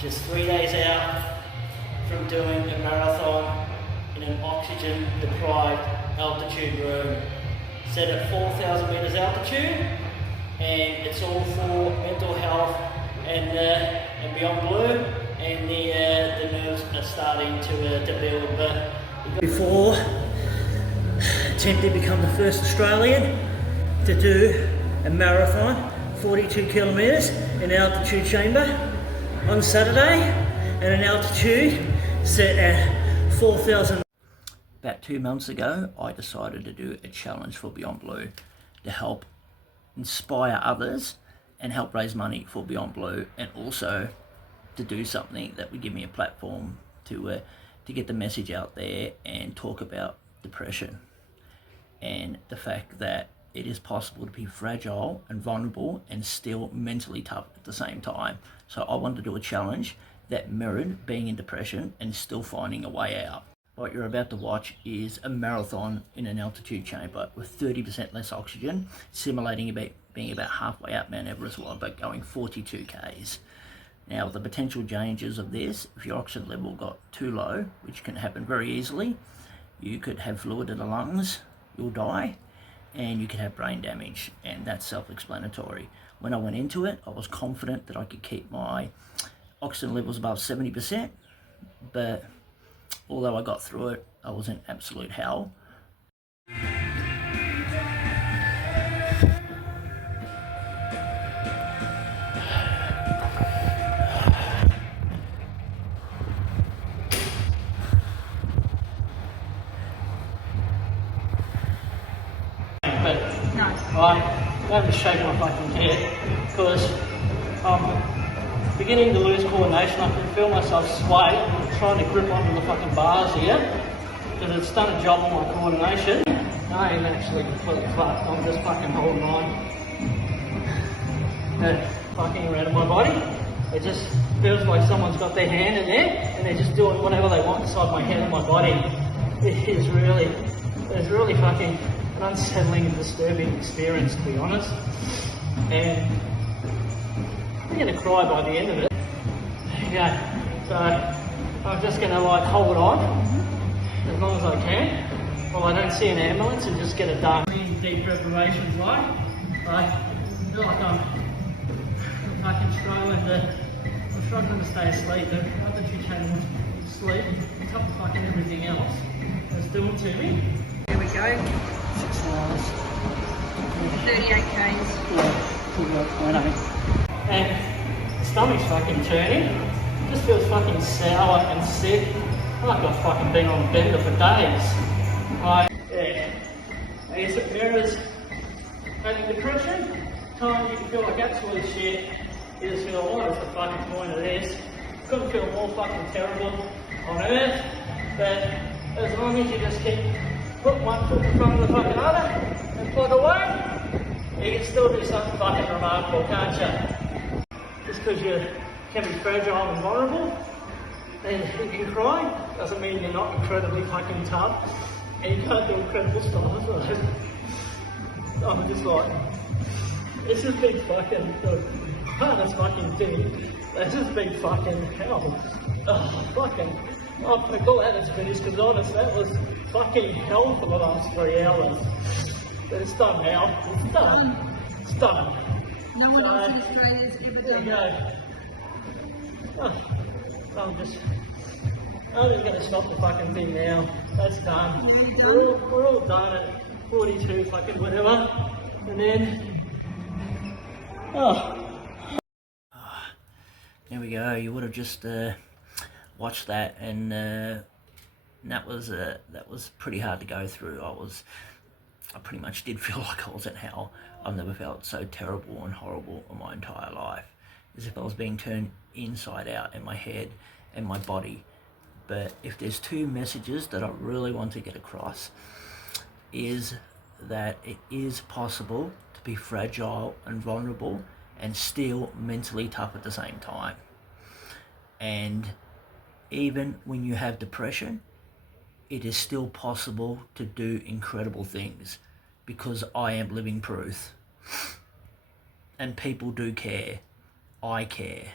just 3 days out from doing a marathon in an oxygen-deprived altitude room, set at 4,000 meters altitude, and it's all for mental health and Beyond Blue, and the nerves are starting to build. But before attempting to become the first Australian to do a marathon, 42 kilometres in altitude chamber on Saturday, and an altitude set at 4,000. About 2 months ago, I decided to do a challenge for Beyond Blue to help inspire others and help raise money for Beyond Blue, and also to do something that would give me a platform to get the message out there and talk about depression and the fact that it is possible to be fragile and vulnerable and still mentally tough at the same time. So I wanted to do a challenge that mirrored being in depression and still finding a way out. What you're about to watch is a marathon in an altitude chamber with 30% less oxygen, simulating being about halfway up Mount Everest but going 42 Ks. Now, the potential dangers of this, if your oxygen level got too low, which can happen very easily, you could have fluid in the lungs, you'll die, and you could have brain damage, and that's self-explanatory. When I went into it, I was confident that I could keep my oxygen levels above 70%, but although I got through it, I was in absolute hell. But I haven't shaken my fucking head because I'm beginning to lose coordination. I can feel myself sway. I'm trying to grip onto the fucking bars here because it's done a job on my coordination. I am actually completely fucked. I'm just fucking holding on and fucking around in my body. It just feels like someone's got their hand in there and they're just doing whatever they want inside my head and my body. It's really fucking an unsettling and disturbing experience, to be honest. And I'm gonna cry by the end of it. Yeah, so I'm just gonna hold on as long as I can while I don't see an ambulance and just get it done. Deep preparations, I feel like I'm struggling to stay asleep. The altitude chamber sleep, it's up to fucking everything else that's doing to me. Here we go. 6 miles. 38 Ks. And stomach's fucking turning. Just feels fucking sour and sick. Like I've fucking been on a bender for days. Yeah. I guess it mirrors having depression. Times you can feel like absolute shit. You just feel, what is the fucking point of this? Couldn't feel more fucking terrible on earth. But as long as you just keep put one foot in front of the fucking other and plug away, you can still do something fucking remarkable, can't you? Just because you can be fragile and vulnerable and you can cry doesn't mean you're not incredibly fucking tough and you can't do incredible stuff. I'm just like, this has been fucking the hardest fucking thing. This has been fucking hell. I'm pretty glad it's finished because honest, that was fucking hell for the last 3 hours. But it's done now. It's done. It's done. No one else in Australia's ever There done you that. go. I'm just going to stop the fucking thing now. That's done. We're all done at 42 fucking whatever. And then, there we go. You would have just watched that, and that was pretty hard to go through. I pretty much did feel like I was in hell. I've never felt so terrible and horrible in my entire life, as if I was being turned inside out in my head and my body. But if there's 2 messages that I really want to get across, is that it is possible to be fragile and vulnerable and still mentally tough at the same time. And even when you have depression, it is still possible to do incredible things, because I am living proof. And people do care. I care.